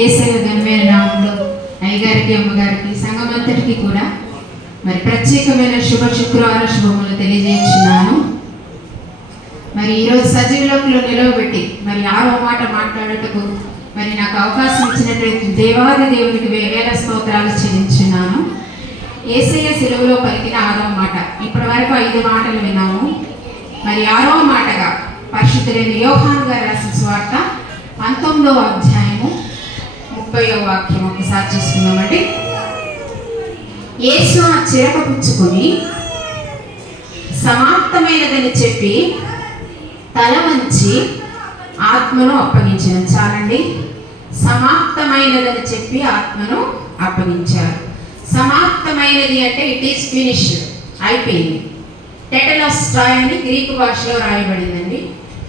యేసయ్య ఘనమైన నామంలో అయ్యగారికి, అమ్మగారికి, సంఘమంతటికి కూడా మరి ప్రత్యేకమైన శుక్రవార శుభములు తెలియజేస్తున్నాను. మరి ఈరోజు సజీవులలో నిలవబెట్టి మరి 6వ మాట మాట్లాడటకు మరి నాకు అవకాశం ఇచ్చినటువంటి దేవాది దేవునికి వేల స్తోత్రాలు చెల్లించున్నాను. యేసయ్య సిలువలో పలికిన 6వ మాట. ఇప్పటి వరకు 5 మాటలు విన్నాము. మరి 6వ మాటగా పరిశుద్ధులైన యోహాను గారు రాసిన సువార్త 19వ అధ్యాయము 30వ వాక్యం ఒకసారి చూసుకుందామండి. యేసు ఆ చిరక పుచ్చుకొని సమాప్తమైనదని చెప్పి తల వంచి ఆత్మను అప్పగించిన. చాలండి. సమాప్తమైనదని చెప్పి ఆత్మను అప్పగించారు. సమాప్తమైనది అంటే ఇట్ ఈస్ ఫినిష్డ్, అయిపోయింది. టెటెలోస్టాయ్ అని గ్రీకు భాషలో రాయబడిందండి.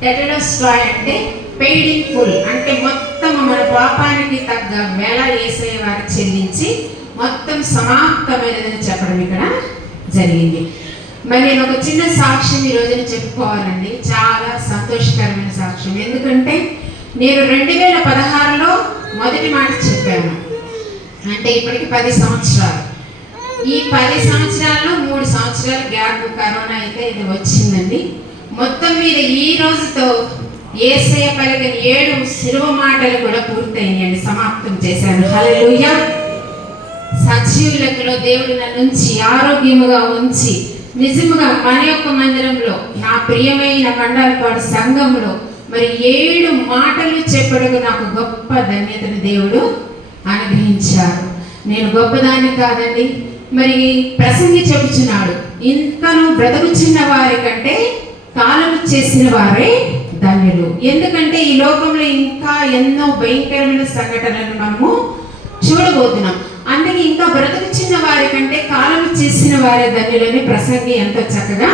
టెటెలోస్టాయ్ అంటే పెయిడ్ ఇన్ ఫుల్, అంటే మొత్తం మన పాపానికి తగ్గ వేళ యేసయ్య వారు చెల్లించి మొత్తం సమాప్తమైనదని చెప్పడం ఇక్కడ జరిగింది. మరి నేను ఒక చిన్న సాక్ష్యం ఈ రోజున చెప్పుకోవాలండి. చాలా సంతోషకరమైన సాక్ష్యం. ఎందుకంటే నేను 2016లో మొదటి మాట చెప్పాను. అంటే ఇప్పటికి 10 సంవత్సరాలు. ఈ 10 సంవత్సరాల్లో 3 సంవత్సరాలు గ్యాప్, కరోనా అయితే ఇది వచ్చిందండి. మొత్తం మీద ఈ రోజుతో యేసయ్య పలికిన 7 శిలువ మాటలు కూడా పూర్తయినాయండి, సమాప్తం చేశాను. హల్లెలూయా. సజీవులలో దేవుడు నన్ను ఉంచి ఆరోగ్యముగా ఉంచి నిజముగా మన యొక్క మందిరంలో నా ప్రియమైన మండలపాడు సంఘంలో మరి 7 మాటలు చెప్పడకు నాకు గొప్ప ధన్యతను దేవుడు అనుగ్రహించారు. నేను గొప్పదాన్ని కాదండి. మరి ప్రసంగి చెబుతున్నాడు, ఇంకను బ్రతుకుచున్న వారి కంటే కాలము చేసిన వారే ధన్యులు. ఎందుకంటే ఈ లోకంలో ఇంకా ఎన్నో భయంకరమైన సంఘటనలు మనము చూడబోతున్నాం. అందుకే ఇంకా బ్రతుకుచున్న వారి కంటే కాలము చేసిన వారే ధన్యులని ప్రసంగి ఎంతో చక్కగా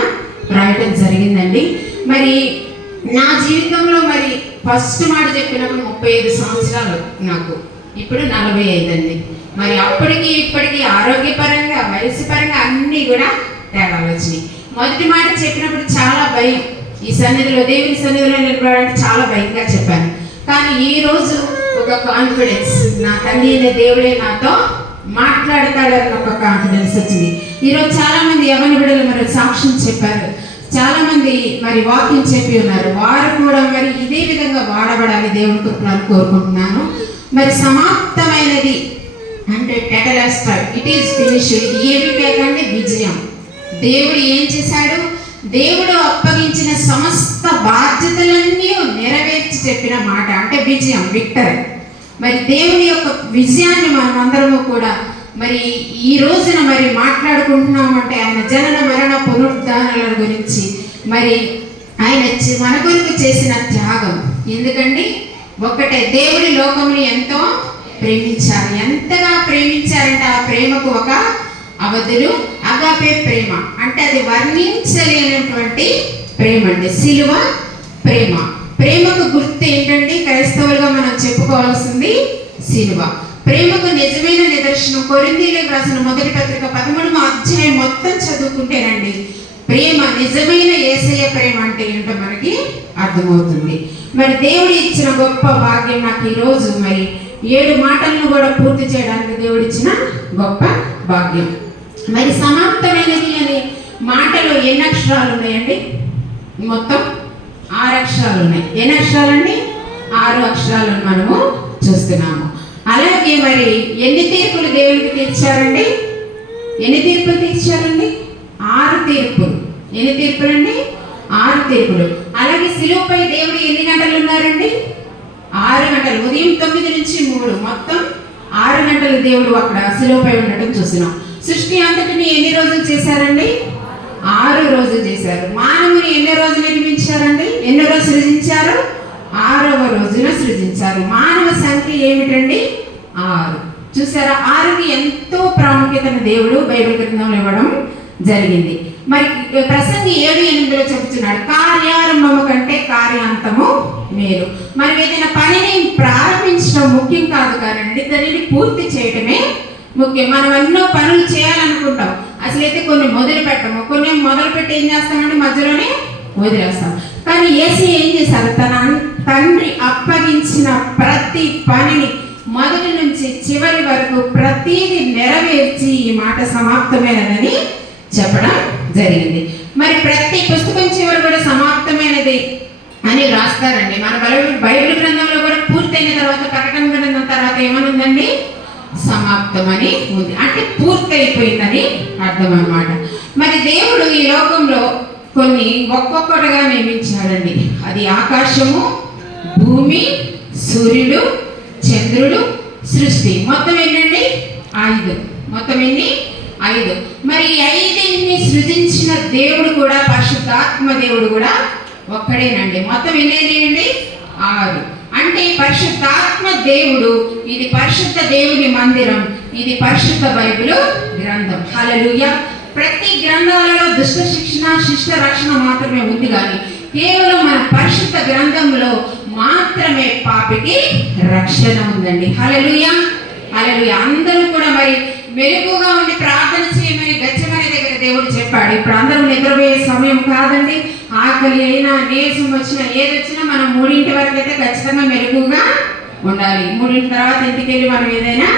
రాయటం జరిగిందండి. మరి నా జీవితంలో మరి ఫస్ట్ మాట చెప్పినప్పుడు 35 సంవత్సరాలు, నాకు ఇప్పుడు 45 అండి. మరి అప్పటికి ఇప్పటికి ఆరోగ్యపరంగా, వయసు పరంగా అన్నీ కూడా తేడాలు వచ్చినాయి. మొదటి మాట చెప్పినప్పుడు చాలా భయం. ఈ సన్నిధిలో, దేవుని సన్నిధిలో నిలబడాలంటే చాలా భయంగా చెప్పాను. కానీ ఈ రోజు ఒక కాన్ఫిడెన్స్, నా తండ్రి అనే దేవుడే నాతో మాట్లాడతాడని ఒక కాన్ఫిడెన్స్ వచ్చింది. ఈరోజు చాలా మంది యవన బిడ్డలు మరి సాక్ష్యం చెప్పారు. చాలా మంది మరి వాక్యం చెప్పి ఉన్నారు. వారు కూడా మరి ఇదే విధంగా వాడబడాలి దేవుని కృపను కోరుకుంటున్నాను. మరి సమాప్తమైనది అంటే టెటెలోస్టాయ్, ఇట్ ఈస్ ఫినిష్డ్. ఇది ఏమి లేకంటే విజయం. దేవుడు ఏం చేశాడు? దేవుడు అప్పగించిన సమస్త బాధ్యతలన్నీ నెరవేర్చి చెప్పిన మాట అంటే విజయం, విక్టరీ. మరి దేవుని యొక్క విజయాన్ని మనం అందరము కూడా మరి ఈ రోజున మరి మాట్లాడుకుంటున్నామంటే ఆయన జనన మరణ పునరుద్ధానాల గురించి, మరి ఆయన మన కొరకు చేసిన త్యాగం. ఎందుకండి ఒక్కటే, దేవుడి లోకముని ఎంతో ప్రేమించారు. ఎంతగా ప్రేమించారంటే ఆ ప్రేమకు ఒక అవధులు అగాపే ప్రేమ, అంటే అది వర్ణించలేనటువంటి ప్రేమ అండి. సిలువ ప్రేమ. ప్రేమకు గుర్తు ఏంటండి? క్రైస్తవులుగా మనం చెప్పుకోవాల్సింది సిలువ. ప్రేమకు నిజమైన నిదర్శనం కొరింథీయులకు రాసిన మొదటి పత్రిక 13వ అధ్యాయం మొత్తం చదువుకుంటేనండి ప్రేమ, నిజమైన యేసయ్య ప్రేమ అంటే ఏంటో మనకి అర్థమవుతుంది. మరి దేవుడు ఇచ్చిన గొప్ప భాగ్యం నాకు ఈరోజు మరి 7 మాటలను కూడా పూర్తి చేయడానికి దేవుడు ఇచ్చిన గొప్ప భాగ్యం. మరి సమాప్తమైనది అనే మాటలో ఎన్ని అక్షరాలు ఉన్నాయండి? మొత్తం 6 అక్షరాలు ఉన్నాయి. ఎన్ని అక్షరాలండి? 6 అక్షరాలను మనము చూస్తున్నాము. అలాగే మరి ఎన్ని తీర్పులు దేవునికి తీర్చారండి? ఎన్ని తీర్పులు తీర్చారండి? 6 తీర్పులు. ఎన్ని తీర్పులండి? 6 తీర్పులు. అలాగే శిలువపై దేవుడు ఎన్ని గంటలు ఉన్నారండి? 6 గంటలు. ఉదయం 9 నుంచి 3, మొత్తం 6 గంటలు దేవుడు అక్కడ శిలువపై ఉండటం చూస్తున్నాం. సృష్టి అంతటిని ఎన్ని రోజులు చేశారండి? 6 రోజులు చేశారు. మానవుని ఎన్ని రోజులు నిర్మించారండి? ఎన్ని రోజులు సృజించారు? 6వ రోజున సృజించారు. మానవ సంఖ్య ఏమిటండి? 6. చూసారా? 6కి ఎంతో ప్రాముఖ్యతను దేవుడు బైబిల్ గ్రంథంలో ఇవ్వడం జరిగింది. మరి ప్రసంగి 7:8లో చెబుతున్నాడు, కార్యారంభము కంటే కార్యాంతము మేలు. మరి ఏదైనా పనిని ప్రారంభించడం ముఖ్యం కాదు కానండి, దానిని పూర్తి చేయటమే ముఖ్యం. మనం ఎన్నో పనులు చేయాలనుకుంటాం, అసలైతే కొన్ని మొదలు పెట్టము. కొన్ని మొదలు పెట్టి ఏం చేస్తామంటే మధ్యలోనే వదిలేస్తాం. కానీ యేసు ఏం చేశారు? తన తండ్రి అప్పగించిన ప్రతి పనిని మొదటి నుంచి చివరి వరకు ప్రతిదీ నెరవేర్చి ఈ మాట సమాప్తమైనదని చెప్పడం జరిగింది. మరి ప్రతి పుస్తకం చివరి కూడా సమాప్తమైనది అని రాస్తారండి. మన బైబిల్ గ్రంథంలో కూడా పూర్తయిన తర్వాత, ప్రకటన గ్రంథం తర్వాత ఏమనుందండి? సమాప్తమని ఉంది. అంటే పూర్తయిపోయిందని అర్థం అన్నమాట. మరి దేవుడు ఈ లోకంలో కొన్ని ఒక్కొక్కటిగా నియమించాడండి. అది ఆకాశము, భూమి, సూర్యుడు, చంద్రుడు, సృష్టి. మొత్తం ఏంటండి? 5. మొత్తం ఎన్ని? 5. మరి ఈ 5ని సృజించిన దేవుడు కూడా, పరిశుద్ధాత్మ దేవుడు కూడా ఒక్కడేనండి. మొత్తం ఎన్నేనండి? 6. అంటే పరిశుద్ధాత్మ దేవుడు, ఇది పరిశుద్ధ దేవుని మందిరం, ఇది పరిశుద్ధ బైబిల్ గ్రంథం. హల్లెలూయా. ప్రతి గ్రంథాలలో దుష్ట శిక్షణ, శిష్ట రక్షణ మాత్రమే ఉంది, కానీ కేవలం మన పరిశుద్ధ గ్రంథంలో మాత్రమే పాపికి రక్షణ ఉందండి. హల్లెలూయా, హల్లెలూయా. అందరూ కూడా మరి మెలకుగా ఉండి ప్రార్థన చేయమని గెత్సేమనే దగ్గర దేవుడు చెప్పాడు. ఇప్పుడు అందరం నిద్రపోయే సమయం కాదండి. ఆకలి అయినా, నీరసం వచ్చినా, ఏది వచ్చినా మనం 3 వరకు అయితే ఖచ్చితంగా మెలకుగా ఉండాలి. 3 తర్వాత ఇంటికి వెళ్ళి మనం ఏదైనా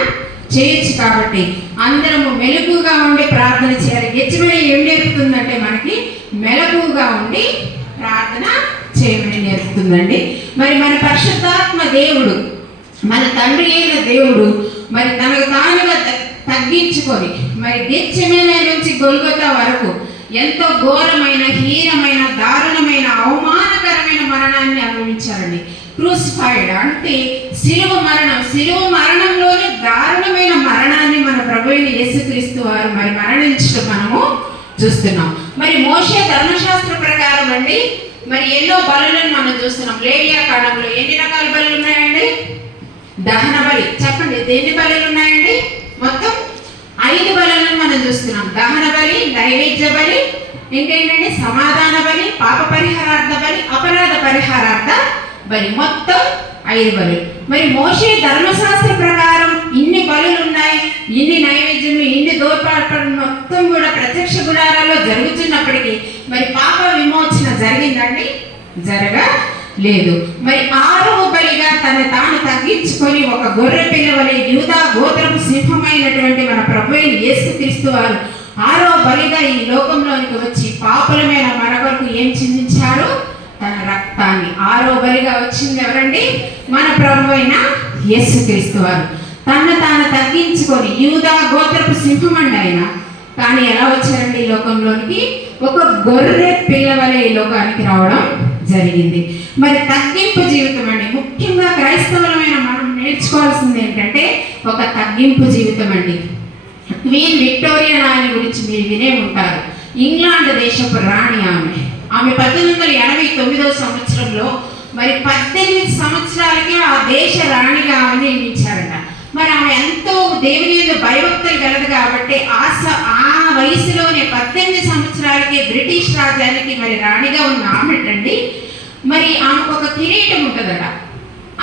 చేయొచ్చు. కాబట్టి అందరము మెలకుగా ఉండి ప్రార్థన చేయాలి. గెత్సేమనే ఏం నేర్పుతుందంటే మనకి మెలకుగా ఉండి ప్రార్థన చేయమని నేర్పుతుందండి. మరి మన పరిశుద్ధాత్మ దేవుడు, మన తండ్రి అయిన దేవుడు మరి తనకు తానుగా తగ్గించుకొని మరి గెత్సేమనే నుంచి గొల్గొతా వరకు ఎంతో ఘోరమైన, హీనమైన, దారుణమైన, అవమానకరమైన మరణాన్ని అనుభవించారండి. క్రూసిఫైడ్ అంటే శిలువ మరణం. శిలువ మరణంలోనే దారుణమైన మరణాన్ని మన ప్రభువైన యేసుక్రీస్తు వారు మరి మరణించడం మనము చూస్తున్నాం. మరి మోషే ధర్మశాస్త్ర ప్రకారం అండి మరి ఎన్నో బలులను మనం చూస్తున్నాం. లేవియా కాలంలో ఎన్ని రకాల బలులు ఉన్నాయండి? దహన బలి. చెప్పండి, ఎన్ని బలులు ఉన్నాయండి? మొత్తం 5 బలులను మనం చూస్తున్నాం. దహన బలి, నైవేద్య బలి, ఇంకేంటండి? సమాధాన బలి, పాప పరిహారార్థ బలి, అపరాధ పరిహారార్థ బలి. మొత్తం 5 బలులు. మరి మోషే ధర్మశాస్త్ర ప్రకారం ఇన్ని బలులు ఉన్నాయి, ఇన్ని నైవేద్యము, ఇన్ని దోర్పాటు మొత్తం కూడా ప్రత్యక్ష గుడారాల్లో జరుగుతున్నప్పటికీ మరి పాప విమోచన జరిగిందండి? జరగలేదు. మరి 6వ బలిగా తాను తగ్గించుకొని ఒక గొర్రె పిల్ల వలె యూదా గోత్రపు సింహమైనటువంటి మన ప్రభువైన యేసుక్రీస్తు వారు 6వ బలిగా ఈ లోకంలోనికి వచ్చి పాపులమైన మన కొరకు ఏం చిందించారు? తన రక్తాన్ని. 6వ బలిగా వచ్చింది ఎవరండి? మన ప్రభువైన యేసుక్రీస్తు వారు. తాను తగ్గించుకొని యూదా గోత్రపు సింహం అండి ఆయన. కానీ ఎలా వచ్చారండి ఈ లోకంలోనికి? ఒక గొర్రె పిల్ల వలె ఈ లోకానికి రావడం జరిగింది. మరి తగ్గింపు జీవితం అండి. ముఖ్యంగా క్రైస్తవులమైన మనం నేర్చుకోవాల్సింది ఏంటంటే ఒక తగ్గింపు జీవితం అండి. క్వీన్ విక్టోరియా ఆయన గురించి మీరు వినే ఉంటారు. ఇంగ్లాండ్ దేశపు రాణి ఆమె. 1889వ సంవత్సరంలో మరి 18 సంవత్సరాలకే ఆ దేశ రాణిగా ఆమె నియమించారట. మరి ఆమె ఎంతో దేవుని యందు భయభక్తులు కలదు కాబట్టి ఆ వయసులోనే 18 సంవత్సరాలకే బ్రిటిష్ రాజ్యానికి మరి రాణిగా ఉన్న ఆమెటండి మరి ఆమెకు ఒక కిరీటం ఉంటుందట.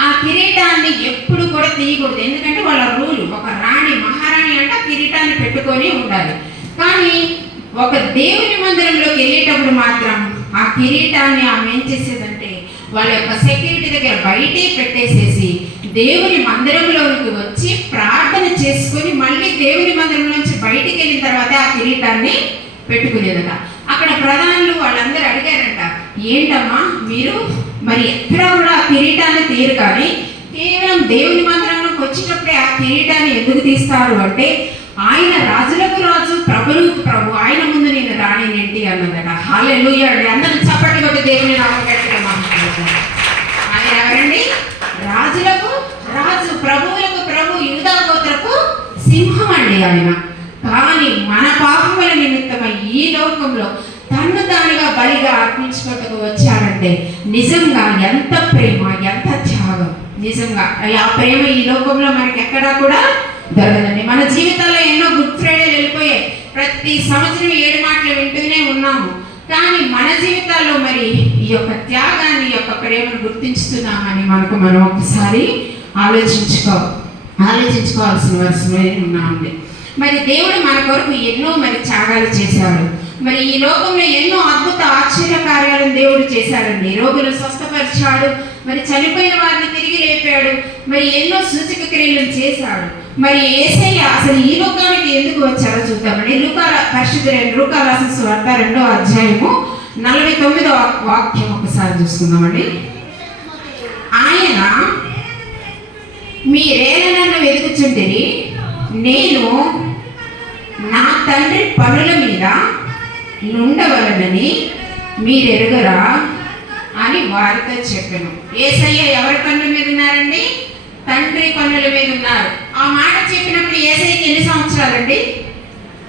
ఆ కిరీటాన్ని ఎప్పుడు కూడా తీయకూడదు. ఎందుకంటే వాళ్ళ రూలు, ఒక రాణి, మహారాణి అంటే కిరీటాన్ని పెట్టుకొని ఉండాలి. కానీ ఒక దేవుని మందిరంలోకి వెళ్ళేటప్పుడు మాత్రం ఆ కిరీటాన్ని ఆమె ఏం చేసేదంటే వాళ్ళ యొక్క సెక్యూరిటీ దగ్గర బయటే పెట్టేసేసి దేవుని మందిరంలోకి వచ్చి ప్రార్థన చేసుకొని మళ్ళీ దేవుని మందిరం నుంచి బయటికి వెళ్ళిన తర్వాత ఆ కిరీటాన్ని పెట్టుకునేదట. అక్కడ ప్రధానులు వాళ్ళందరూ అడిగారంట, ఏంటమ్మా మీరు మరి ఎక్కడా కూడా ఆ కిరీటాన్ని తీరు, కానీ కేవలం దేవుని మందిరంలోకి వచ్చేటప్పుడే ఆ కిరీటాన్ని ఎందుకు తీస్తారు అంటే ఆయన రాజులకు రాజు, ప్రభులకు ప్రభు, ఆయన ముందు నేను రాణినేంటి అన్నదట. హల్లెలూయా అండి. అందరూ చప్పట్లు కొట్టి దేవుని నామం గట్టిగా మాట్లాడుతున్నారు. ఆయన ఎవరండి? రాజులకు రాజు, ప్రభువులకు ప్రభు, యూదా గోత్రపు సింహం అండి ఆయన. కానీ మన పాపముల నిమిత్తమై ఈ లోకంలో తన్ను తానుగా బలిగా అర్పించుకుంటూ వచ్చారంటే నిజంగా ఎంత ప్రేమ, ఎంత త్యాగం. నిజంగా ఆ ప్రేమ ఈ లోకంలో మనకి ఎక్కడా కూడా దొరకదండి. మన జీవితాల్లో ఎన్నో గుడ్ ఫ్రైడేలు వెళ్ళిపోయాయి. ప్రతి సంవత్సరం 7 మాటలు వింటూనే ఉన్నాము. కానీ మన జీవితాల్లో మరి ఈ యొక్క త్యాగాన్ని, ఈ యొక్క ప్రేమను గుర్తించుతున్నామని మనం ఒకసారి ఆలోచించుకోవాల్సిన వరుసమే ఉన్నామండి. మరి దేవుడు మన కొరకు ఎన్నో మరి త్యాగాలు చేశాడు. మరి ఈ లోకంలో ఎన్నో అద్భుత ఆశ్చర్య కార్యాలను దేవుడు చేశాడండి. రోగులు స్వస్థపరిచాడు, మరి చనిపోయిన వారిని తిరిగి లేపాడు, మరి ఎన్నో సూచక క్రియలు చేశాడు. మరి యేసయ్య అసలు ఈ లోకానికి ఎందుకు వచ్చారో చూద్దామండి. లూకా రాసిన సువార్త 2వ అధ్యాయము 49వ వాక్యం ఒకసారి చూసుకుందామండి. ఆయన మీరేనా నన్ను వెతుకుచుంటిరి, నేను నా తండ్రి పనుల మీద నుండవలనని మీరెరుగరా అని వారితో చెప్పాను. యేసయ్య ఎవరి పనుల మీద ఉన్నారండి? తండ్రి పనుల మీద ఉన్నారు. ఆ మాట చెప్పినప్పుడు యేసయ్యకి ఎన్ని సంవత్సరాలండి?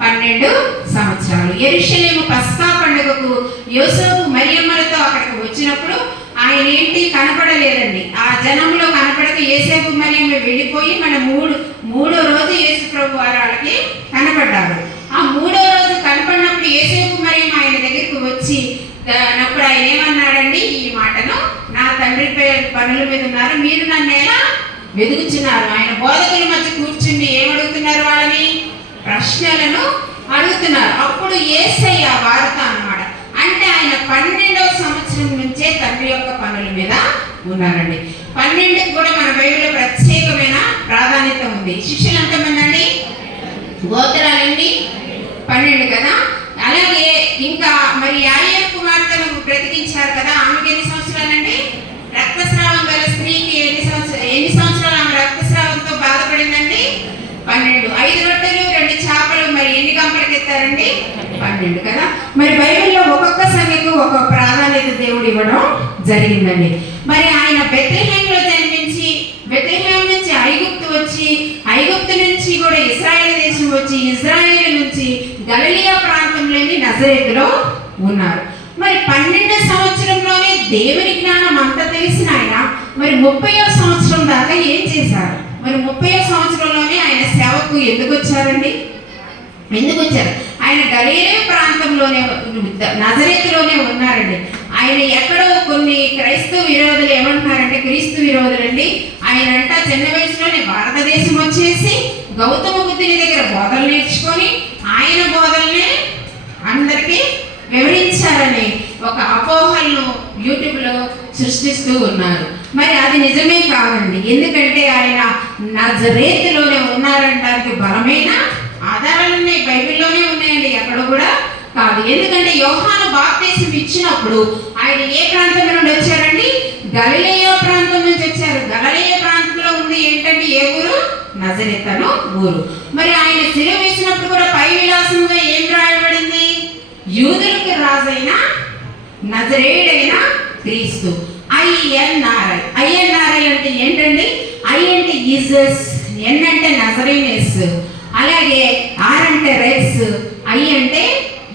12 సంవత్సరాలు. యెరూషలేము పస్కా పండుగకు యోసేపు మరియమ్మలతో అక్కడికి వచ్చినప్పుడు ఆయన ఏంటి కనపడలేదండి. ఆ జనంలో కనపడక యేసేపు మరియమ్మ వెళ్ళిపోయి మన మూడో రోజు యేసు ప్రభు వారు వాళ్ళకి కనపడ్డారు. ఆ 3వ రోజు కనపడినప్పుడు యేసేపు మరియమ్మ ఆయన దగ్గరికి వచ్చి అప్పుడు ఆయన ఏమన్నాడండి ఈ మాటను, నా తండ్రి పనుల మీద ఉన్నారు, మీరు నన్ను ఎలా వెతుకుతున్నారు? ఆయన బోధకుల మధ్య కూర్చుని ఏమడుగుతున్నారు? వాళ్ళని ప్రశ్నలను అడుగుతున్నారు. అప్పుడు యేసయ్య వార్త అన్నమాట. అంటే ఆయన 12వ సంవత్సరం నుంచే తండ్రి యొక్క పనుల మీద ఉన్నారండి. 12కి కూడా మన బైబిల్లో ప్రత్యేకమైన ప్రాధాన్యత ఉంది. శిష్యులు ఎంతమంది అండి? గోత్రాలండి 12 కదా. అలాగే ఇంకా మరి యాయేరు కుమార్తెను బ్రతికించారు కదా, ఆమెకి ఎన్ని సంవత్సరాలండి? రక్తస్రావం గల స్త్రీకి ఎన్ని సంవత్సరాలు ఆమె రక్తస్రావంతో బాధపడిందండి? 12. 5 రొట్టెలు 2 చేపలు మరి ఎన్ని గంపలకి ఎత్తారండి? 12 కదా. మరి బైబిల్లో ఒక్కొక్క సంఖ్యకు ఒక్కొక్క ప్రాధాన్యత దేవుడు ఇవ్వడం జరిగిందండి. మరి ఆయన బెత్లెహేంలో జన్మించి బెత్లెహేం నుంచి ఐగుప్తు వచ్చి, ఐగుప్తు నుంచి కూడా ఇశ్రాయేలు దేశం వచ్చి, ఇశ్రాయేలు నుంచి గలిలయ ప్రాంతంలోని నజరేతులో ఉన్నారు. మరి 12వ సంవత్సరంలోనే దేవుని జ్ఞానం అంతా తెలిసిన ఆయన మరి 30వ సంవత్సరం దాకా ఏం చేశారు? మరి 30వ సంవత్సరంలోనే ఆయన సేవకు ఎందుకు వచ్చారండి? ఎందుకు వచ్చారు? ఆయన గలిలయ ప్రాంతంలోనే నజరేతులోనే ఉన్నారండి. ఆయన ఎక్కడో కొన్ని క్రైస్తవ విరోధులు ఏమంటున్నారంటే, క్రీస్తు విరోధులండి, ఆయన అంట చిన్న వయసులోనే భారతదేశం వచ్చేసి గౌతమ బుద్ధుని దగ్గర బోధలు నేర్చుకొని ఆయన బోధల్ని అందరికీ వివరించారని ఒక అపోహలను యూట్యూబ్లో సృష్టిస్తూ ఉన్నారు. మరి అది నిజమే కాదండి. ఎందుకంటే ఆయన నజరేతులోనే ఉన్నారనడానికి బలమైన ఆధారాలు ఉన్నాయి, బైబిల్లోనే ఉన్నాయండి, ఎక్కడ కూడా కాదు. ఎందుకంటే యోహాను బాప్తిసం ఇచ్చినప్పుడు ఆయన ఏ ప్రాంతం నుండి వచ్చారండి? గలిలయ ప్రాంతం నుంచి వచ్చారు. గలిలయ ప్రాంతంలో ఉంది ఏంటంటే ఏ ఊరు? నజరేతు అను ఊరు. మరి ఆయన శిలువ వేసినప్పుడు కూడా పై విలాసంగా ఏం రాయబడింది? యూదులకు రాజైన నజరేయుడైన క్రీస్తు. ఐఎన్ఆర్ఐ అంటే ఏంటండి? ఐ అంటే ఈజస్, ఎన్ అంటే నజరేనెస్, అలాగే ఆర్ అంటే రెక్స్, ఐ అంటే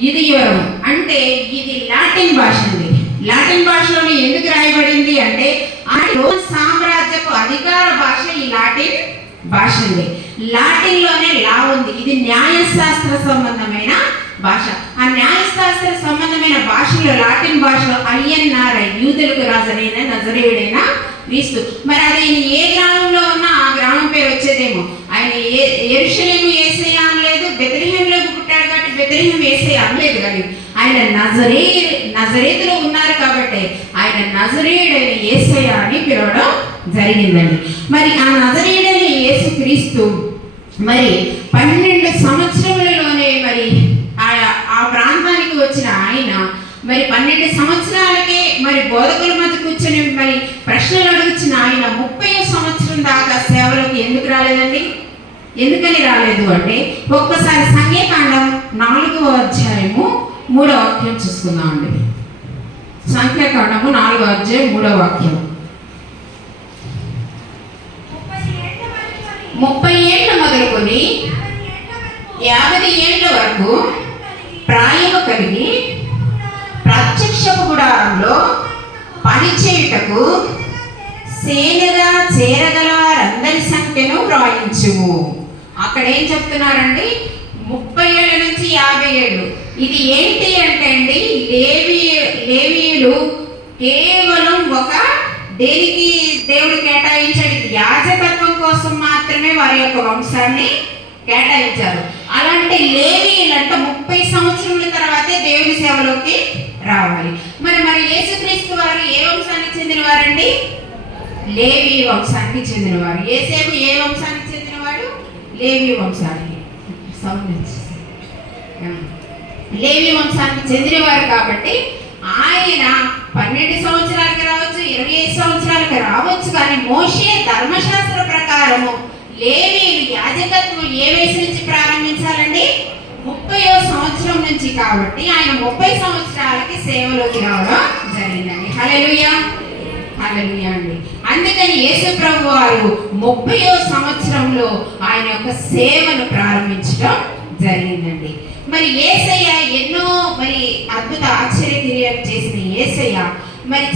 ఇది యువరం. అంటే ఇది లాటిన్ భాష అండి. లాటిన్ భాషలోనే ఎందుకు రాయబడింది అంటే ఆ రోమన్ సామ్రాజ్యపు అధికార భాష ఈ లాటిన్ భాష అండి. లాటిన్ లోనే లా ఉంది. ఇది న్యాయశాస్త్ర సంబంధమైన భాష. ఆ న్యాయశాస్త్ర సంబంధమైన భాషలో లాటిన్ భాషలో ఐఎన్ఆర్ఐ యూదులకు రాజైన నజరేయుడైన క్రీస్తు. మరి అది ఏ గ్రామంలో ఉన్నా ఆ గ్రామం పేరు వచ్చేదేమో. ఆయన యెరూషలేము యేసయ్య అనలేదు, బెత్లెహేంలో పుట్టాడు కాబట్టి బెత్లెహేం యేసయ్య అనలేదు. కానీ ఆయన నజరేతులో ఉన్నారు కాబట్టి ఆయన నజరేయుడైన యేసయ్య అని పిలవడం జరిగిందండి. మరి ఆ నజరేయుడైన యేసు క్రీస్తు మరి 12 సంవత్సరములలోనే మరి ఆ ప్రాంతానికి వచ్చిన ఆయన మరి 12 సంవత్సరాలకే మరి బోధకుల మధ్య కూర్చొని మరి ప్రశ్నలు అడుగుచిన ఆయన 30వ సంవత్సరం దాకా సేవలోకి ఎందుకు రాలేదండి? ఎందుకని రాలేదు అంటే ఒక్కసారి సంఖ్యాకాండం 4వ అధ్యాయము 3వ వాక్యం చూసుకుందామండి. సంఖ్యాకాండము 4వ అధ్యాయం 3వ వాక్యం. 30 ఏళ్ళ మొదలుకొని 50 ఏళ్ళ వరకు ప్రాయము కలిగి ప్రత్యక్షపు గుడారంలో పనిచేయుటకు సేనగా చేరగల వారందరి సంఖ్యను వ్రాయించుము. అక్కడ ఏం చెప్తున్నారండి? 30 ఏళ్ళ నుంచి 50 ఏళ్ళు. ఇది ఏంటి అంటే అండి, లేవీయులు కేవలం ఒక దేనికి దేవుడు కేటాయించాడు? యాజకత్వం కోసం మాత్రమే వారి యొక్క వంశాన్ని కేటాయించారు. అలాంటి లేవీయులంటే 30 సంవత్సరముల తర్వాతే దేవుని సేవలోకి రావాలి. మరి యేసుక్రీస్తు వారు ఏ వంశానికి చెందిన వారండి? లేవి వంశానికి చెందినవారు. యోసేపు ఏ వంశానికి చెందినవాడు? లేవి వంశానికి. లేవి వంశానికి చెందినవారు కాబట్టి ఆయన 12 సంవత్సరాలకు రావచ్చు, 25 సంవత్సరాలకు రావచ్చు. కానీ మోషే ధర్మశాస్త్ర ప్రకారము లేవీయులు యాజకత్వం ఏ వయసు నుంచి ప్రారంభించాలండి? 30వ సంవత్సరం నుంచి. కాబట్టి ఆయన 30 సంవత్సరాలకి సేవలోకి రావడం జరిగిందండి. హల్లెలూయా, హల్లెలూయా అండి. అందుకని యేసు ప్రభు వారు 30వ సంవత్సరంలో ఆయన యొక్క సేవను ప్రారంభించడం జరిగిందండి. మరి యేసయ్య ఎన్నో అద్భుత ఆశ్చర్యక్రియలు చేసిన యేసయ్య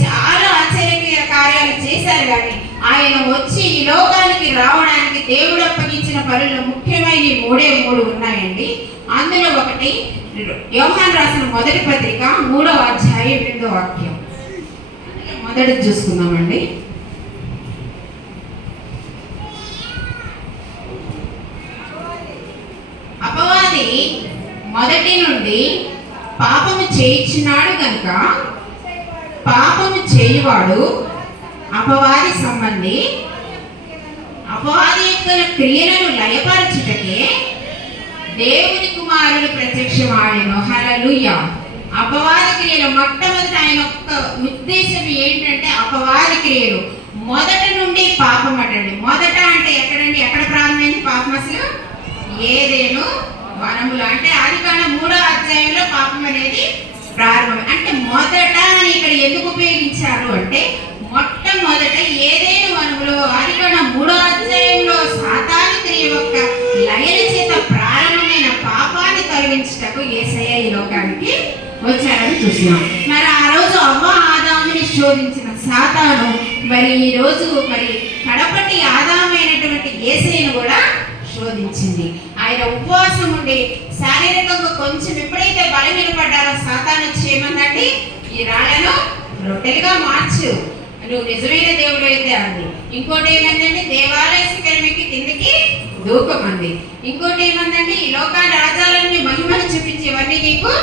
చాలా ఆశ్చర్య కార్యాలు చేశారు. కానీ ఆయన వచ్చి ఈ లోకానికి రావడానికి దేవుడు అప్పగించిన పనులు ముఖ్యమైన 3 ఉన్నాయండి. అందులో ఒకటి యోహాను రాసిన మొదటి పత్రిక 3వ అధ్యాయం 2వ వాక్యం. మొదటి చూసుకుందామండి. అపవాది మొదటి నుండి పాపము చేయించున్నాడు కనుక పాపము చేయువాడు అపవాది సంబంధి అపవాది యొక్క క్రియలను లయపరచుటకే దేవుని కుమారుడు ప్రత్యక్షమాయెను. హల్లెలూయా. అపవాది క్రియలు మొట్టమొదటి ఆయన యొక్క ఉద్దేశం ఏంటంటే అపవాది క్రియలు మొదటి నుండి పాపం అటండి. మొదట అంటే ఎక్కడండి? ఎక్కడ ప్రారంభమైంది పాపం? అసలు ఏదేను వనములు. అంటే ఆదికాండం 3వ అధ్యాయంలో పాపం అనేది ప్రారంభం. అంటే మొదట అని ఇక్కడ ఎందుకు ఉపయోగించారు అంటే మొట్టమొదట ఏదేను వనములో ఆదికాండం 3వ అధ్యాయంలో సాతాను క్రియ యొక్క లయల చేత ప్రారంభమైన పాపాన్ని తొలగించుటకు యేసయ్య ఈ లోకానికి వచ్చారని చూస్తున్నాం. మరి ఆ రోజు అవ్వ ఆదాముని శోధించిన సాతాను ఈ రోజు కడపటి ఆదామైనటువంటి యేసయ్యను కూడా శోధించింది. ఆయన ఉపవాసం ఉండి శారీరకంగా కొంచెం ఎప్పుడైతే బలహీనపడ్డారో సాతాను వచ్చి ఏమందండి? ఈ రాళ్లను రొట్టెలుగా మార్చు, నువ్వు నిజమైన దేవుడు అయితే అంది. ఇంకోటి ఏమందండి? దేవాలయ శిఖరమెక్కి కిందికి దూకమంది. ఇంకోటి ఏమందండి? ఈ లోకాల రాజ్యాలన్నీ మహిమను చూపించి ఇవన్నీ నీకు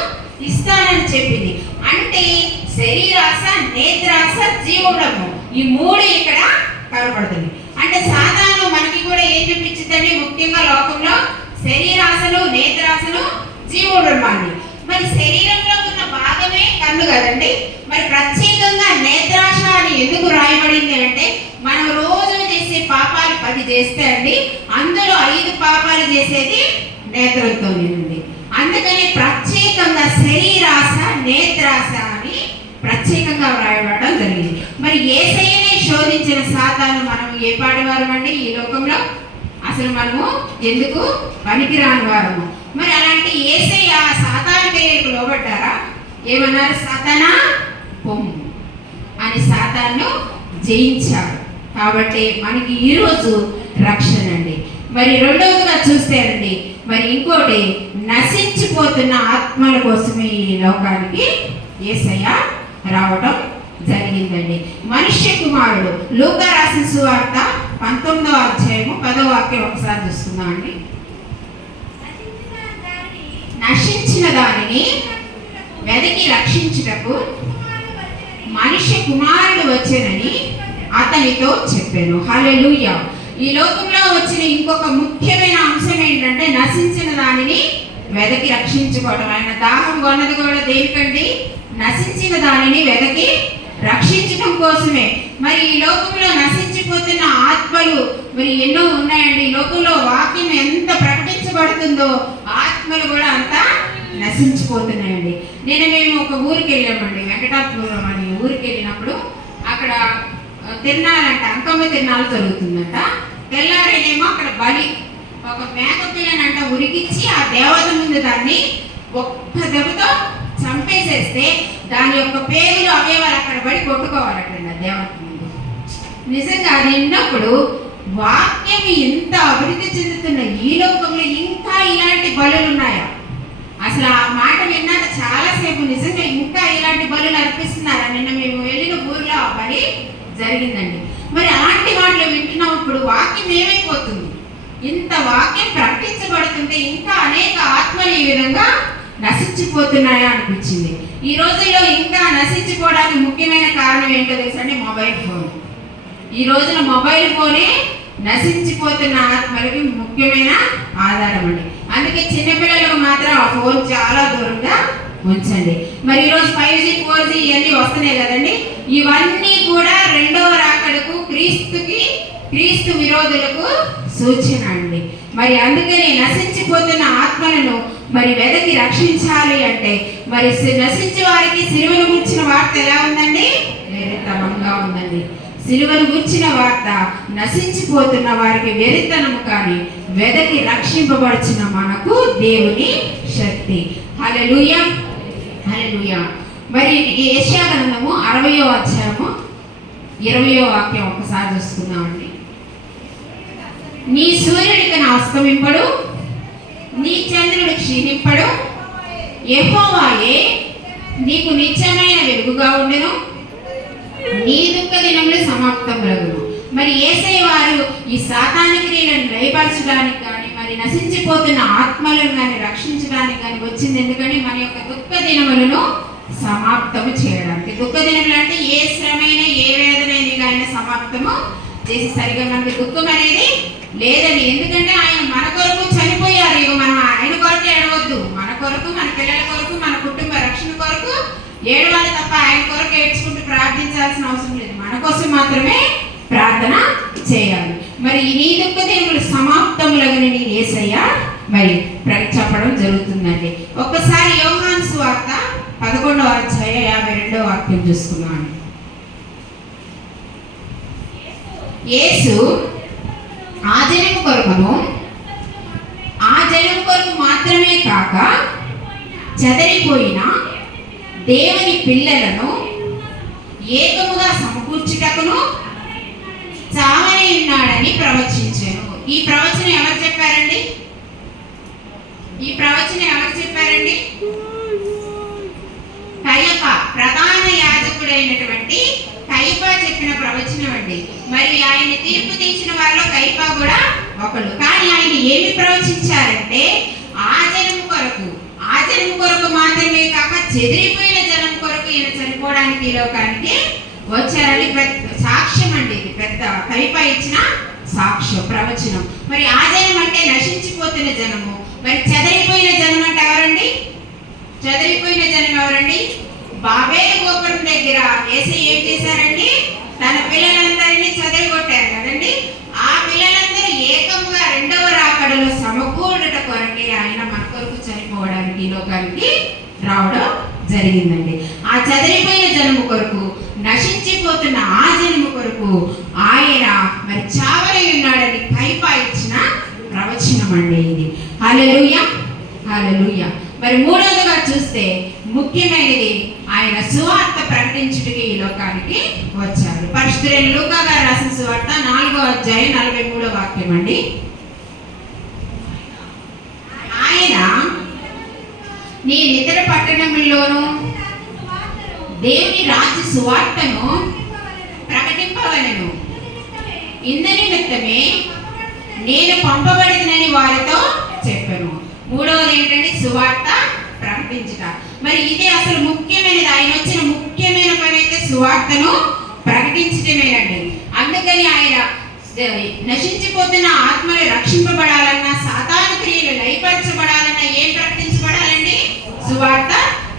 ఇస్తానని చెప్పింది. అంటే శరీరాశ, నేత్రాశ, జీవుడము, ఈ 3 ఇక్కడ కనపడుతుంది. అంటే సాతాను మనకి కూడా ఏం చూపించిందండి? ముఖ్యంగా లోకంలో శరీరాశలు, నేత్రాశలు, జీవుడమాన్ని. మరి శరీరంలో ఉన్న భాగమే కన్ను కదండి. మరి ప్రత్యేకంగా నేత్రాశ అని ఎందుకు రాయబడింది అంటే మనం రోజు చేసే పాపాలు 10 చేస్తే అండి అందులో 5 పాపాలు చేసేది నేత్రంతోనేనండి. అందుకని ప్రత్యేకంగా శరీరాశ, నేత్రాశ అని ప్రత్యేకంగా వ్రాయబడడం జరిగింది. మరి యేసయ్యనే శోధించిన సాతాను మనం ఏ పాటి వారం అండి? ఈ లోకంలో అసలు మనము ఎందుకు పనికిరాని వారము. మరి అలాంటి యేసయ్య సాతాను క్రియలకు లోబడ్డారా? ఏమన్నారు? సాతానా పొమ్ము అని సాతాను జయించాడు. కాబట్టి మనకి ఈరోజు రక్షణ అండి. మరి రెండవదిగా చూస్తే అండి ఇంకోటి నశించిపోతున్న ఆత్మల కోసమే ఈ లోకానికి యేసయ్య రావడం జరిగిందండి. మనుష్య కుమారుడు లూకా రాసిన సువార్త 19వ అధ్యాయము 10వ వాక్యం ఒకసారి చూస్తున్నాం అండి. నశించిన దానిని వెతికి రక్షించుటకు మనుష్య కుమారుడు వచ్చెనని అతనితో చెప్పాను. హల్లెలూయా. ఈ లోకంలో వచ్చిన ఇంకొక ముఖ్యమైన అంశం ఏంటంటే నశించిన దానిని వెతికి రక్షించుకోవడం. ఆయన దాహం కొన్నది కూడా దేనికండి? నశించిన దానిని వెతికి రక్షించడం కోసమే. మరి ఈ లోకంలో నశించిపోతున్న ఆత్మలు ఎన్నో ఉన్నాయండి. ఈ లోకంలో వాక్యం ఎంత ప్రకటించబడుతుందో ఆత్మలు కూడా అంత నశించిపోతున్నాయండి. మేము ఒక ఊరికి వెళ్ళామండి, వెంకటాపురం అని ఊరికి వెళ్ళినప్పుడు అక్కడ తిరణాలంట, అంకమ్మ తిరణాలు జరుగుతుందంట. తెల్లారేనేమో అక్కడ బలి ఒక మేక పిల్లనంట ఉరికిచ్చి ఆ దేవత ముందు దాన్ని ఒక్క దెబ్బతో చంపేసేస్తే దాని యొక్క పేగులు అవయవాలు అక్కడ పడి కొట్టుకోవాలటండి ఆ దేవత ముందు. నిజంగా అది విన్నప్పుడు వాక్యం ఇంత అభివృద్ధి చెందుతున్న ఈ లోకంలో ఇంకా ఇలాంటి బలులు ఉన్నాయా? అసలు ఆ మాట విన్నాక చాలాసేపు నిజంగా ఇంకా ఇలాంటి బలులు అర్పిస్తున్నారా? నిన్న మేము వెళ్ళిన ఊర్లో ఆ బలి జరిగిందండి. మరి అలాంటి వాటిలో వింటున్నప్పుడు వాక్యం ఏమైపోతుంది? ఇంత వాక్యం ప్రకటించబడుతుంటే ఇంకా అనేక ఆత్మలు ఈ విధంగా నశించిపోతున్నాయా అనిపించింది. ఈ రోజుల్లో ఇంకా నశించిపోవడానికి ముఖ్యమైన కారణం ఏంటో తెలుసండి? Mobile phone. ఈ రోజున మొబైల్ ఫోనే నశించిపోతున్న ఆత్మలకి ముఖ్యమైన ఆధారం అండి. అందుకే చిన్నపిల్లలకు మాత్రం ఆ ఫోన్ చాలా దూరంగా ఉంచండి. మరి ఈరోజు 5G 4G ఇవన్నీ వస్తున్నాయి కదండి, ఇవన్నీ కూడా రెండవ రాకడకు క్రీస్తు విరోధులకు సూచన అండి. మరి అందుకని నశించిపోతున్న ఆత్మలను మరి వెదకి రక్షించాలి అంటే మరి నశించే వారికి సిలువను గురించిన వార్త ఎలా ఉందండి? వెరితనంగా ఉందండి. సిలువను గురించిన వార్త నశించిపోతున్న వారికి వెరితనము కానీ వెదకి రక్షింపబడిచిన మనకు దేవుని శక్తి. హల్లెలూయా, హల్లెలూయా. మరి యెషయా గ్రంథము 60వ అధ్యాయము 20వ వాక్యం ఒకసారి చూసుకుందామండి. నీ సూర్యుడికి అస్తమింపడు, నీ చంద్రుడు క్షీణింపడు, యెహోవాయే నీకు నిత్యమైన వెలుగుగా ఉండెను, నీ దుఃఖ దినములు సమాప్తములగును. మరి యేసయ్య వారు ఈ సాతాను క్రియలను లయపరచడానికి కానీ మరి నశించిపోతున్న ఆత్మలను కానీ రక్షించడానికి కానీ వచ్చింది. ఎందుకని మన యొక్క దుఃఖ దినములను సమాప్తము చేయడానికి. దుఃఖ దినములు అంటే ఏ శ్రమైన ఏ వేదనైనా ఆయన సమాప్తము చేసేసరిగా మనకి దుఃఖం అనేది లేదండి. ఎందుకంటే ఆయన మన కొరకు చనిపోయారు. ఇక మనం ఆయన కొరకు ఏడవద్దు, మన కొరకు, మన పిల్లల కొరకు, మన కుటుంబ రక్షణ కొరకు ఏడవాలి తప్ప ఆయన కొరకు ఏడ్చుకుంటూ ప్రార్థించాల్సిన అవసరం లేదు. మన కోసం మాత్రమే ప్రార్థన చేయాలి. మరి నీ దుఃఖ దినములు సమాప్తములగని నీ యేసయ్య మరి చెప్పడం జరుగుతుందండి. ఒక్కసారి యోహాను సువార్త 11వ అధ్యాయం 52వ వాక్యం చూసుకున్నాను. యేసు ఆ జనము కొరకు మాత్రమే కాక చెదరిపోయిన దేవుని పిల్లలను ఏకముగా సమకూర్చుటకును చావని ఉన్నాడని ప్రవచించాను. ఈ ప్రవచనం ఎవరు చెప్పారండి? కయప, ప్రధాన యాజకుడైనటువంటి కయప చెప్పిన ప్రవచనం అండి. మరి ఆయన తీర్పు తీర్చిన వారిలో కయప కూడా ఒకడు. కానీ ఆయన ఏమి ప్రవచించారంటే ఆ జనము కొరకు మాత్రమే కాక చెదిరిపోయిన జనం కొరకు ఈయన చనిపోవడానికి ఈ లోకానికి వచ్చారని సాక్ష్యం అండి. ఇది పెద్ద కయప ఇచ్చిన సాక్ష్యం, ప్రవచనం. మరి ఆ జనం అంటే నశించిపోతున్న జనము. మరి చెదిరిపోయిన జనం అంటే ఎవరండి? బాబేలు గోపురం దగ్గర యేసయ్య ఏం చేశారండి? తన పిల్లలందరినీ చెదరగొట్టారు కదండి. ఆ పిల్లలందరూ ఏకముగా రెండవ రాకడలో సమకూడుట కొరకే ఆయన మన కొరకు చనిపోవడానికి ఈ లోకానికి రావడం జరిగిందండి. ఆ చెదరిపోయిన జనము కొరకు, నశించిపోతున్న ఆ జనము కొరకు ఆయన మరి చావలి ఉన్నాడని కయప ఇచ్చిన ప్రవచనం అండి ఇది. హల్లెలూయా, హల్లెలూయా. మరి మూడవదిగా చూస్తే ముఖ్యమైనది ఆయన సువార్త ప్రకటించుటకి ఈ లోకానికి వచ్చారు. పరిశుద్ధులైన లూకా గారు రాసిన సువార్త 4వ అధ్యాయం 43వ వాక్యం అండి. ఆయన నేను ఇతర పట్టణముల్లోనూ దేవుని రాజ్య సువార్తను ప్రకటింపవలెను, ఇందు నిమిత్తమే నేను పంపబడినని వారితో చెప్పాను. మూడవది ఏంటంటే సువార్త ప్రకటించుట. మరి ఇదే అసలు ముఖ్యమైనది. ఆయన వచ్చిన ముఖ్యమైన పని అయితే సువార్తను ప్రకటించటమేనండి. అందుకని ఆయన నశించిపోతున్న ఆత్మలు రక్షింపబడాలన్నా, సాతాను క్రియలు లయపరచబడాలన్నా ఏం ప్రకటించబడాలండి? సువార్త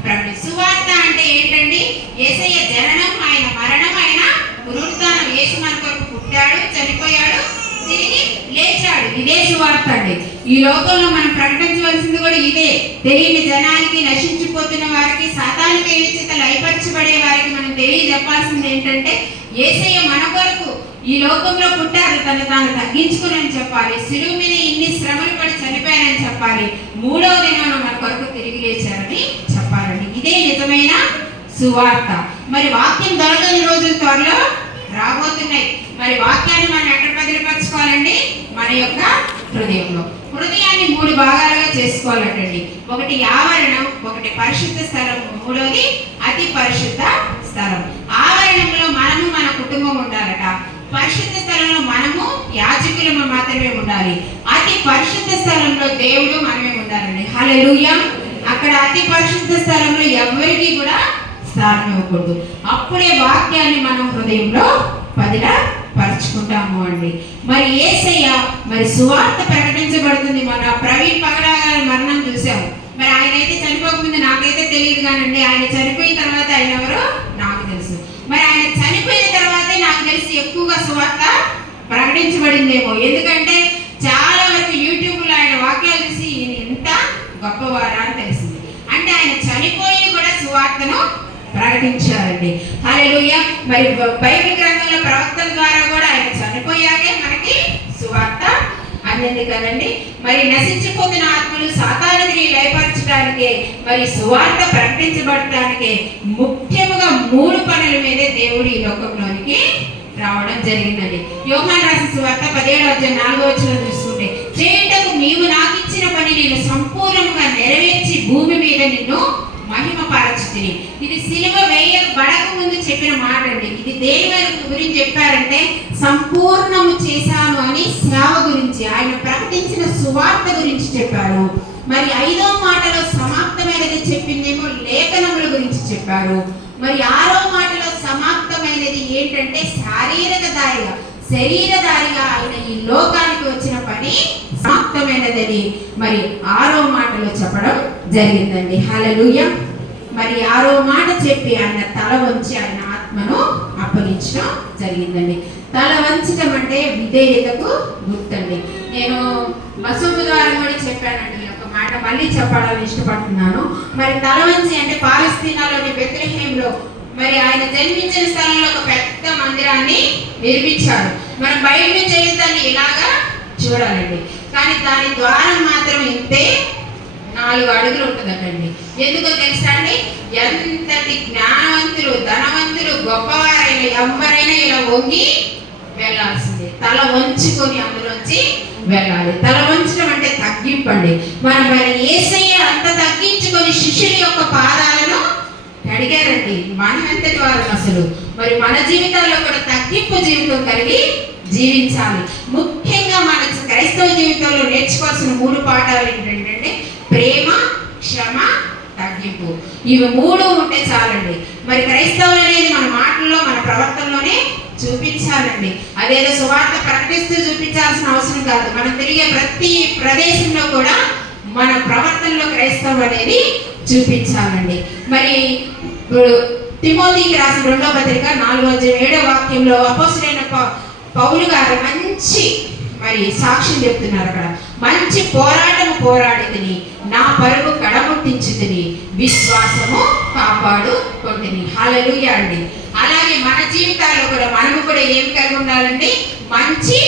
ప్రకటి. సువార్త అంటే ఏంటండి? యేసయ్య జననం, ఆయన మరణం, ఆయన పునరుత్థానం. యేసు మన కొరకు పుట్టాడు, చనిపోయాడు, తిరిగి లేచాడు. ఇదే సువార్త అండి. ఈ లోకంలో మనం ప్రకటించవలసింది కూడా ఇదే. తెలియని జనానికి, నశించిపోతున్న వారికి, సాతాను క్రియల చేత లయపరచబడే వారికి మనం తెలియజెప్పాల్సింది ఏంటంటే యేసయ్య మన కొరకు ఈ లోకంలో పుట్టారు, తాను తగ్గించుకుని చెప్పాలి. శిలువ మీద ఇన్ని శ్రమలు పడి చనిపోయారని చెప్పాలి. మూడవ దినాన మన కొరకు తిరిగి లేచారని చెప్పాలండి. ఇదే నిజమైన సువార్త. మరి వాక్యం దొరకని రోజులు త్వరలో రాబోతున్నాయి. మరి వాక్యాన్ని మనం ఎక్కడ భద్రపరచుకోవాలండి? మన యొక్క హృదయంలో. హృదయాన్ని 3 భాగాలుగా చేసుకోవాలటండి. ఒకటి ఆవరణం, ఒకటి పరిశుద్ధ స్థలం, మూడోది అతి పరిశుద్ధ స్థలం. ఆవరణంలో మనము, మన కుటుంబం ఉండాలట. పరిశుద్ధ స్థలంలో మనము యాజకులము మాత్రమే ఉండాలి. అతి పరిశుద్ధ స్థలంలో దేవుడు మనమే ఉండాలండి. హల్లెలూయా. అక్కడ అతి పరిశుద్ధ స్థలంలో ఎవరికి కూడా స్థానం ఇవ్వకూడదు. అప్పుడే వాక్యాన్ని మనం హృదయంలో పరుచుకుంటాము అండి. మరి యేసయ్య మరి సువార్త ప్రకటించబడుతుంది. మన ప్రవీణ్ పగడా గారి మరణం చూసాము. మరి ఆయన అయితే చనిపోకముందు నాకైతే తెలియదు కానండి, ఆయన చనిపోయిన తర్వాత ఆయన ఎవరో నాకు తెలుసు. మరి ఆయన చనిపోయిన తర్వాతే నాకు తెలిసి ఎక్కువగా సువార్త ప్రకటించబడిందేమో. ఎందుకంటే చాలా వరకు యూట్యూబ్లో ఆయన వాక్యాలు చూసి ఈయన ఎంత గొప్పవారా అని తెలిసింది. అంటే ఆయన చనిపోయి కూడా సువార్తను ప్రకటించారండి. హల్లెలూయా. మరి బైబిల్ గ్రంథంలో ప్రవక్తల ద్వారా కూడా ఆయన చనిపోయాకే మనకి సువార్త అందింది కదండి. మరి నశించిపోతున్న ఆత్మలు సాతానుని లయపరచడానికే మరి సువార్త ప్రకటించబడటానికే ముఖ్యముగా 3 పనుల మీదే దేవుడు ఈ లోకంలోనికి రావడం జరిగిందండి. యోహాను రాసిన సువార్త 17:4 చూసుకుంటే, చేయుటకు నీవు నాకు ఇచ్చిన పని నేను సంపూర్ణంగా నెరవేర్చి భూమి మీద నిన్ను మహిమ పరచుతిని. ఇది సిలువ వేయబడక ముందు చెప్పిన మాట అండి. ఇది దేని గురించి చెప్పారంటే సంపూర్ణము చేశాను అని సేవ గురించి, ఆయన ప్రకటించిన సువార్త గురించి చెప్పారు. మరి 5వ మాటలో సమాప్తమైనది చెప్పిందేమో లేఖనముల గురించి చెప్పారు. మరి 6వ మాటలో సమాప్తమైనది ఏంటంటే శరీరధారిగా ఆయన ఈ లోకానికి వచ్చిన పని సమాప్తమైనదని మరి 6వ మాటలో చెప్పడం జరిగిందండి. హల్లెలూయా. మరి 6వ మాట చెప్పి ఆయన తల వంచి ఆయన ఆత్మను అప్పగించడం జరిగిందండి. తల వంచడం అంటే విధేయతకు గుర్తండి. నేను మసూబు ద్వారా కూడా చెప్పానండి ఒక మాట, మళ్ళీ చెప్పాలని ఇష్టపడుతున్నాను. మరి తల వంచి అంటే పాలస్తీనాలోని బెత్లెహేంలో మరి ఆయన జన్మించిన స్థలంలో ఒక పెద్ద మందిరాన్ని నిర్మించారు. మనం బయట నుంచి వెళ్ళి దాన్ని ఇలాగా చూడాలండి, కానీ దాని ద్వారం మాత్రం ఇంతే 4 అడుగులు ఉంటుందటండి. ఎందుకో తెలుసా అండి? ఎంతటి జ్ఞానవంతులు, ధనవంతులు, గొప్పవారైన ఎవరైనా ఇలా వంగి వెళ్ళాల్సిందే. తల వంచుకొని అందులోంచి వెళ్ళాలి. తల వంచడం అంటే తగ్గింపండి. మరి యేసయ్య అంత తగ్గించుకొని శిష్యుల యొక్క పాదాలను అడిగారండి. మనం ఎంతటి వారు అసలు? మరి మన జీవితాల్లో కూడా తగ్గింపు జీవితం కలిగి జీవించాలి. ముఖ్యంగా మన క్రైస్తవ జీవితంలో నేర్చుకోవాల్సిన 3 పాఠాలు ఏంటంటే ప్రేమ, క్షమ, తగ్గింపు. ఇవి 3 ఉంటే చాలండి. మరి క్రైస్తవులు అనేది మన మాటల్లో, మన ప్రవర్తనలోనే చూపించాలండి. అదేదో సువార్త ప్రకటిస్తూ చూపించాల్సిన అవసరం కాదు. మనం తిరిగే ప్రతి ప్రదేశంలో కూడా మన ప్రవర్తనలో క్రైస్తవం అనేది చూపించాలండి. మరి తిమోతికి రాసిన 2వ పత్రిక 4:7 అపోస్తలుడైన పౌలు గారు మంచి మరి సాక్ష్యం చెప్తున్నారు అక్కడ. మంచి పోరాటము పోరాడితిని, నా పరుగు కడముట్టించుతిని, విశ్వాసము కాపాడుకొంటిని. హల్లెలూయా అండి. అలాగే మన జీవితాల్లో కూడా మనము కూడా ఏం కలిగి ఉండాలండి? మంచి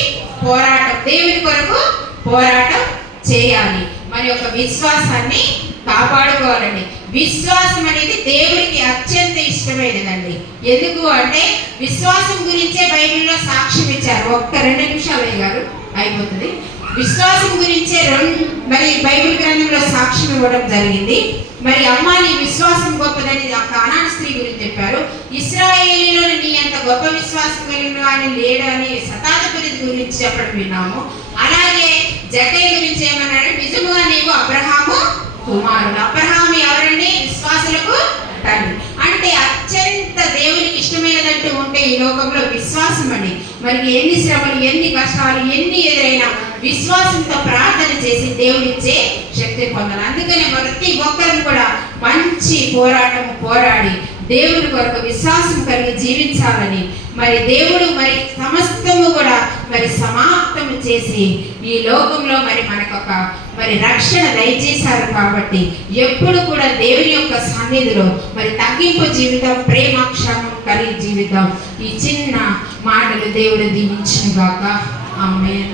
పోరాటం, దేవుని కొరకు పోరాటం చేయాలి. మరి ఒక విశ్వాసాన్ని కాపాడుకోవాలండి. విశ్వాసం అనేది దేవుడికి అత్యంత ఇష్టమైనదండి. ఎందుకు అంటే విశ్వాసం గురించే బైబిల్లో సాక్ష్యం ఇచ్చారు. ఒక్క 2 నిమిషాలు గారు అయిపోతుంది. విశ్వాసం గురించే మరి బైబిల్ గ్రంథంలో సాక్ష్యం ఇవ్వడం జరిగింది. మరి అమ్మ నీ విశ్వాసం గొప్పదని కానాను స్త్రీ గురించి చెప్పారు. ఇశ్రాయేలీలో నీ అంత గొప్ప విశ్వాసం కలిగిన వాడిని లేడు అని శతాధిపతి గురించి చెప్పడం విన్నాము. అలాగే జక్కయ్య గురించి ఏమన్నాడు? నిజముగా నీవు అబ్రహాము కుమారుడు. అబ్రహాము ఎవరండి? విశ్వాసులకు తండ్రి. అంటే అత్యంత దేవునికి ఇష్టమైనదంటూ ఉంటే ఈ లోకంలో విశ్వాసం అండి. మరి ఎన్ని శ్రమలు, ఎన్ని కష్టాలు, ఎన్ని ఎదురైనా విశ్వాసంతో ప్రార్థన చేసి దేవుడిచ్చే శక్తి పొందాలి. అందుకనే ప్రతి ఒక్కరిని కూడా మంచి పోరాటము పోరాడి దేవుని కొరకు విశ్వాసం కలిగి జీవించాలని మరి దేవుడు మరి సమస్తము కూడా మరి సమాప్తము చేసి ఈ లోకంలో మరి మనకొక మరి రక్షణ దయచేశారు. కాబట్టి ఎప్పుడు కూడా దేవుని యొక్క సన్నిధిలో మరి తగ్గింపు జీవితం, ప్రేమ, క్షమం కలిగి జీవితం. ఈ చిన్న మాటలు దేవుడు దీవించును గాక. ఆమేన్.